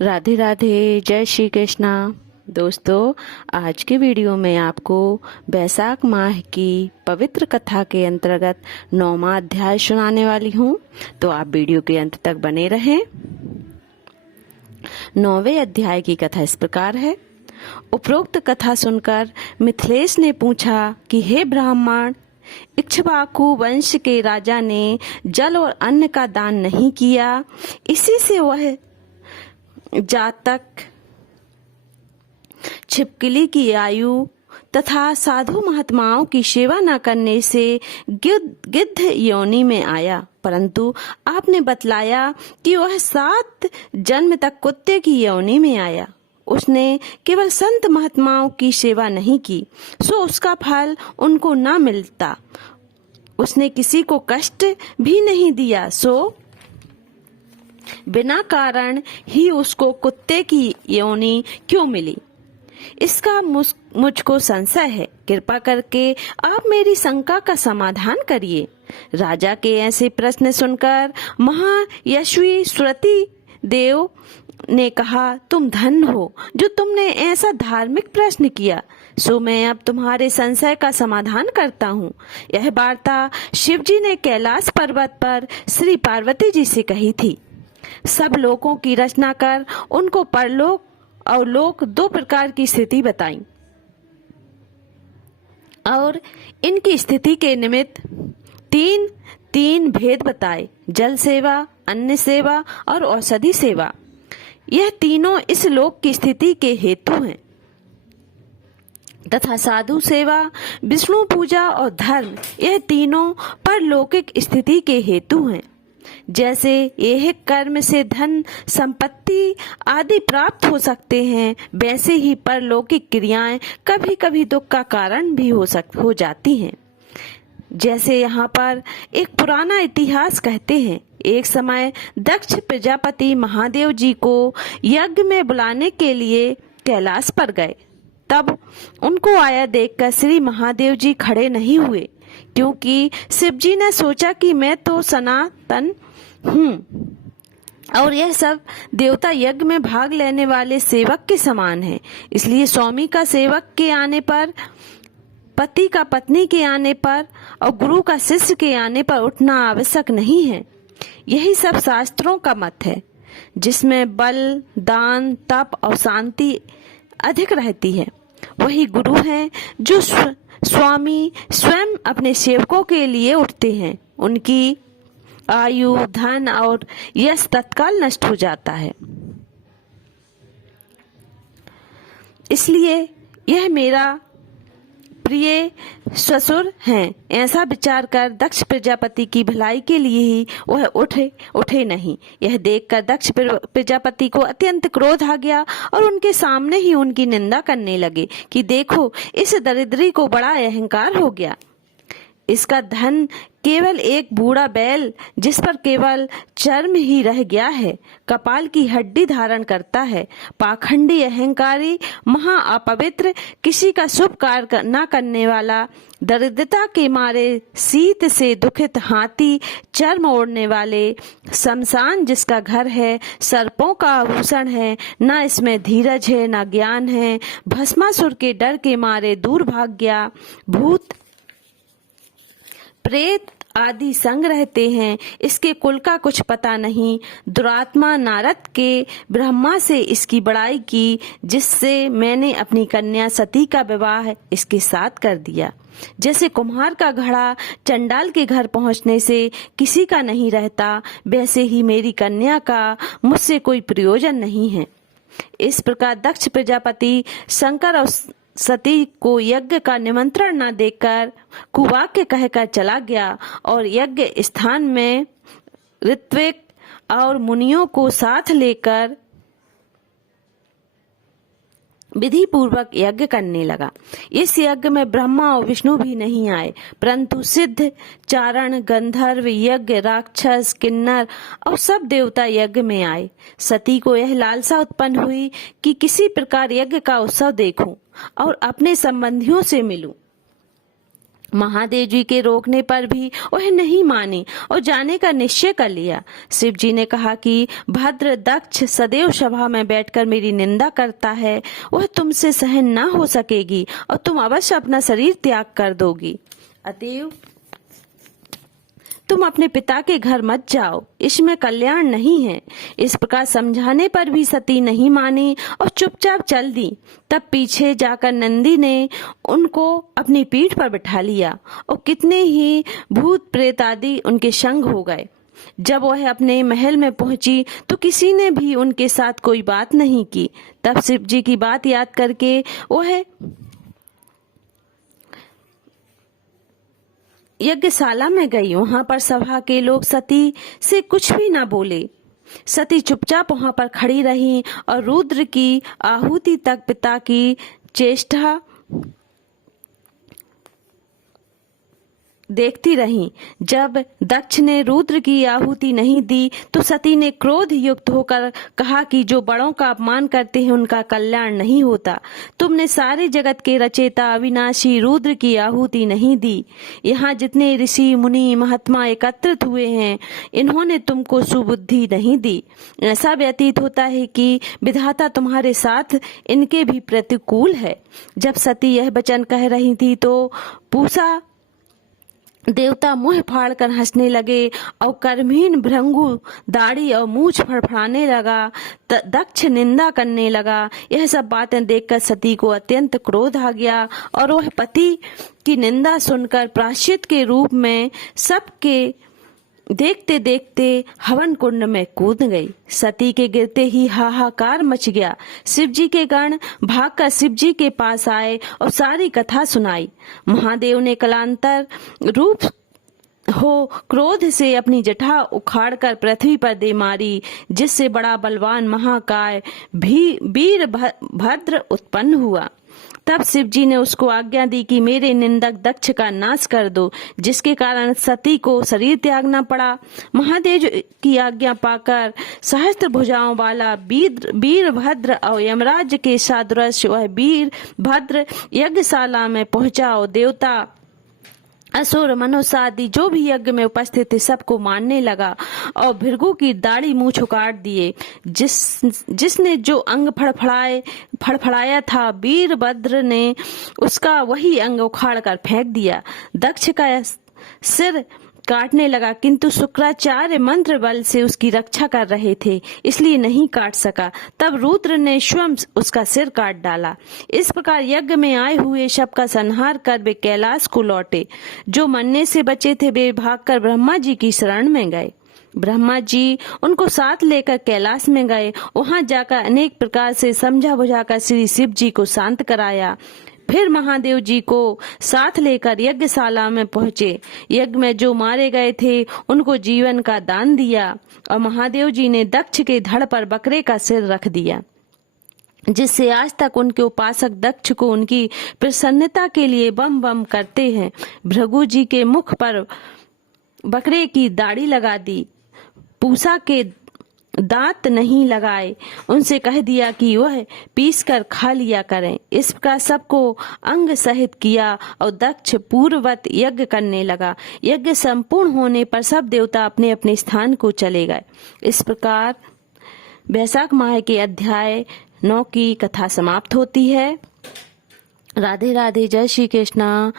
राधे राधे, जय श्री कृष्णा। दोस्तों, आज के वीडियो में आपको बैसाख माह की पवित्र कथा के अंतर्गत 9वां अध्याय सुनाने वाली हूँ, तो आप वीडियो के अंत तक बने रहें। 9वें अध्याय की कथा इस प्रकार है। उपरोक्त कथा सुनकर मिथिलेश ने पूछा कि हे ब्राह्मण, इक्ष्वाकु वंश के राजा ने जल और अन्न का दान नहीं किया, इसी से वह जातक, छिपकली की आयु तथा साधु महात्माओं की सेवा न करने से गिद्ध योनि में आया। परंतु आपने बतलाया कि वह 7 जन्म तक कुत्ते की योनि में आया। उसने केवल संत महात्माओं की सेवा नहीं की, सो उसका फल उनको न मिलता। उसने किसी को कष्ट भी नहीं दिया, सो बिना कारण ही उसको कुत्ते की योनि क्यों मिली, इसका मुझको संशय है। कृपा करके आप मेरी शंका का समाधान करिए। राजा के ऐसे प्रश्न सुनकर महायशस्वी सुरति देव ने कहा, तुम धन्य हो जो तुमने ऐसा धार्मिक प्रश्न किया। सो मैं अब तुम्हारे संशय का समाधान करता हूँ। यह वार्ता शिव जी ने कैलाश पर्वत पर श्री पार्वती जी से कही थी। सब लोगों की रचना कर उनको परलोक और लोक 2 प्रकार की स्थिति बताई और इनकी स्थिति के निमित्त तीन भेद बताए, जल सेवा, अन्न सेवा और औषधि सेवा। यह तीनों इस लोक की स्थिति के हेतु हैं तथा साधु सेवा, विष्णु पूजा और धर्म, यह तीनों परलौकिक स्थिति के हेतु हैं। जैसे यह कर्म से धन संपत्ति आदि प्राप्त हो सकते हैं, वैसे ही परलौकिक क्रियाएं कभी कभी दुख का कारण भी हो जाती हैं। जैसे यहाँ पर एक पुराना इतिहास कहते हैं, एक समय दक्ष प्रजापति महादेव जी को यज्ञ में बुलाने के लिए कैलाश पर गए। तब उनको आया देखकर श्री महादेव जी खड़े नहीं हुए, क्योंकि शिव जी ने सोचा कि मैं तो सनातन हूँ और यह सब देवता यज्ञ में भाग लेने वाले सेवक के समान है। इसलिए स्वामी का सेवक के आने पर, पति का पत्नी के आने पर और गुरु का शिष्य के आने पर उठना आवश्यक नहीं है। यही सब शास्त्रों का मत है, जिसमें बल, दान, तप और शांति अधिक रहती है। वही गुरु हैं जो स्वामी स्वयं अपने सेवकों के लिए उठते हैं। उनकी आयु, धन और यश तत्काल नष्ट हो जाता है। इसलिए यह मेरा प्रिय ससुर हैं। ऐसा विचार कर दक्ष प्रजापति की भलाई के लिए ही वह उठे नहीं। यह देखकर दक्ष प्रजापति को अत्यंत क्रोध आ गया और उनके सामने ही उनकी निंदा करने लगे कि देखो, इस दरिद्री को बड़ा अहंकार हो गया। इसका धन केवल एक बूढ़ा बैल, जिस पर केवल चर्म ही रह गया है, कपाल की हड्डी धारण करता है। पाखंडी, अहंकारी, महा अपवित्र, किसी का शुभ कार्य न करने वाला, दरिद्रता के मारे शीत से दुखित हाथी, चर्म ओढ़ने वाले, शमशान जिसका घर है, सर्पों का आभूषण है, न इसमें धीरज है न ज्ञान है, भस्मासुर के डर के मारे दूर भाग गया, भूत प्रेत आदि संग रहते हैं, इसके कुल का कुछ पता नहीं। दुरात्मा नारद के ब्रह्मा से इसकी बड़ाई की, जिससे मैंने अपनी कन्या सती का विवाह इसके साथ कर दिया। जैसे कुम्हार का घड़ा चंडाल के घर पहुंचने से किसी का नहीं रहता, वैसे ही मेरी कन्या का मुझसे कोई प्रयोजन नहीं है। इस प्रकार दक्ष प्रजापति शंकर और सती को यज्ञ का निमंत्रण न देकर कुवाक्य कहकर चला गया और यज्ञ स्थान में ऋत्विक और मुनियों को साथ लेकर विधि पूर्वक यज्ञ करने लगा। इस यज्ञ में ब्रह्मा और विष्णु भी नहीं आए, परंतु सिद्ध, चारण, गंधर्व, यज्ञ, राक्षस, किन्नर और सब देवता यज्ञ में आए। सती को यह लालसा उत्पन्न हुई कि किसी प्रकार यज्ञ का उत्सव देखूं और अपने संबंधियों से मिलूं। महादेव जी के रोकने पर भी वह नहीं मानी और जाने का निश्चय कर लिया। शिव जी ने कहा कि भद्र दक्ष सदैव सभा में बैठकर मेरी निंदा करता है, वह तुमसे सहन न हो सकेगी और तुम अवश्य अपना शरीर त्याग कर दोगी। अतएव तुम अपने पिता के घर मत जाओ, इसमें कल्याण नहीं है। इस प्रकार समझाने पर भी सती नहीं मानी और चुपचाप चल दी। तब पीछे जाकर नंदी ने उनको अपनी पीठ पर बिठा लिया और कितने ही भूत प्रेत आदि उनके संग हो गए। जब वह अपने महल में पहुंची तो किसी ने भी उनके साथ कोई बात नहीं की। तब शिव जी की बात याद करके वह यज्ञशाला में गई। वहां पर सभा के लोग सती से कुछ भी न बोले। सती चुपचाप वहां पर खड़ी रही और रुद्र की आहुति तक पिता की चेष्टा देखती रही। जब दक्ष ने रुद्र की आहुति नहीं दी तो सती ने क्रोध युक्त होकर कहा कि जो बड़ों का अपमान करते हैं उनका कल्याण नहीं होता। तुमने सारे जगत के रचेता अविनाशी रुद्र की आहुति नहीं दी। यहाँ जितने ऋषि मुनि महात्मा एकत्रित हुए हैं, इन्होंने तुमको सुबुद्धि नहीं दी। ऐसा व्यतीत होता है कि विधाता तुम्हारे साथ इनके भी प्रतिकूल है। जब सती यह वचन कह रही थी तो पूषा देवता मुंह फाड़कर हंसने लगे और कर्महीन भृंगु दाढ़ी और मूछ फड़फड़ाने लगा। दक्ष निंदा करने लगा। यह सब बातें देखकर सती को अत्यंत क्रोध आ गया और वह पति की निंदा सुनकर प्रायश्चित के रूप में सबके देखते देखते हवन कुंड में कूद गई। सती के गिरते ही हाहाकार मच गया। शिव जी के गण भागकर शिव जी के पास आए और सारी कथा सुनाई। महादेव ने कलांतर रूप हो क्रोध से अपनी जटा उखाड़कर पृथ्वी पर दे मारी, जिससे बड़ा बलवान महाकाय वीर भद्र उत्पन्न हुआ। तब शिव जी ने उसको आज्ञा दी कि मेरे निंदक दक्ष का नाश कर दो, जिसके कारण सती को शरीर त्यागना पड़ा। महादेव की आज्ञा पाकर सहस्त्र भुजाओं वाला वीर भद्र और यमराज के सादृश्य वह वीर भद्र यज्ञशाला में पहुंचा और देवता असुर मनुष्य आदि जो भी यज्ञ में उपस्थित थे सबको मारने लगा और भृगु की दाढ़ी मूछ उखाड़ दिए। जिसने जो अंग फड़फड़ाया था, वीरभद्र ने उसका वही अंग उखाड़ कर फेंक दिया। दक्ष का सिर काटने लगा, किंतु शुक्राचार्य मंत्र बल से उसकी रक्षा कर रहे थे, इसलिए नहीं काट सका। तब रुद्र ने स्वयं उसका सिर काट डाला। इस प्रकार यज्ञ में आए हुए शव का संहार कर वे कैलाश को लौटे। जो मरने से बचे थे वे भागकर ब्रह्मा जी की शरण में गए। ब्रह्मा जी उनको साथ लेकर कैलाश में गए। वहां जाकर अनेक प्रकार से समझा बुझाकर श्री शिव जी को शांत कराया। फिर महादेव जी को साथ लेकर यज्ञशाला में पहुंचे। यज्ञ में जो मारे गए थे उनको जीवन का दान दिया और महादेव जी ने दक्ष के धड़ पर बकरे का सिर रख दिया, जिससे आज तक उनके उपासक दक्ष को उनकी प्रसन्नता के लिए बम बम करते हैं। भृगु जी के मुख पर बकरे की दाढ़ी लगा दी, पूषा के दांत नहीं लगाए, उनसे कह दिया कि वह पीस कर खा लिया करें। इस प्रकार सबको अंग सहित किया और दक्ष पूर्ववत यज्ञ करने लगा। यज्ञ संपूर्ण होने पर सब देवता अपने अपने स्थान को चले गए। इस प्रकार वैशाख माह के अध्याय 9 की कथा समाप्त होती है। राधे राधे, जय श्री कृष्णा।